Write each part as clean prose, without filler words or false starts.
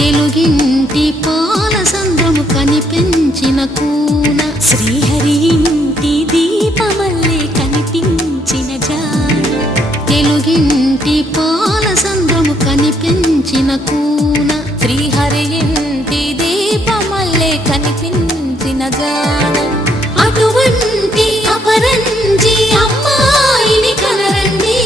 తెలుగింటి పాల సంద్రము కనిపించిన కూన శ్రీహరి ఇంటి దీపమల్లే కనిపించిన జాడ తెలుగింటి పాల సంద్రము కనిపించిన కూన శ్రీహరి ఇంటి దీపమల్లే కనిపించిన జాడ అటువంటి అపరంజి అమ్మాయిని కనరండి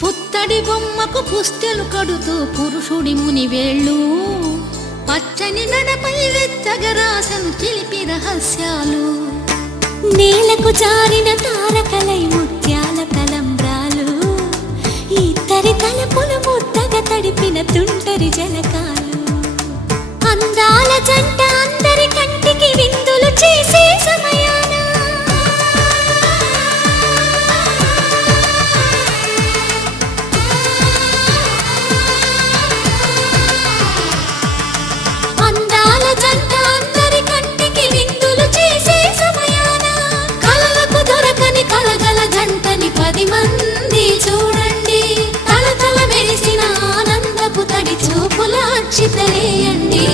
పుత్తడి బొమ్మకు పుస్తెలు కడుతూ పురుషుడి ముని వేళ్ళు పచ్చని నడపై వెచ్చగరాసను చిలిపి రహస్యాలు నేలకు జారిన తారకలై ముత్యాల తలంబ్రాలు ఇద్దరి తలపులు ముద్దగా తడిపిన తుంటరి జలకాలు అందాల జంట అందరి కంటికి విందులు చేసే సమయాన అందాల జంట అందరి కంటికి విందులు చేసే సమయాన కలలకు దొరకని కలగల జంటని 10 మంది చూడండి తల మెరిసిన ఆనందపు తడి చూపుల అక్షితలేయండి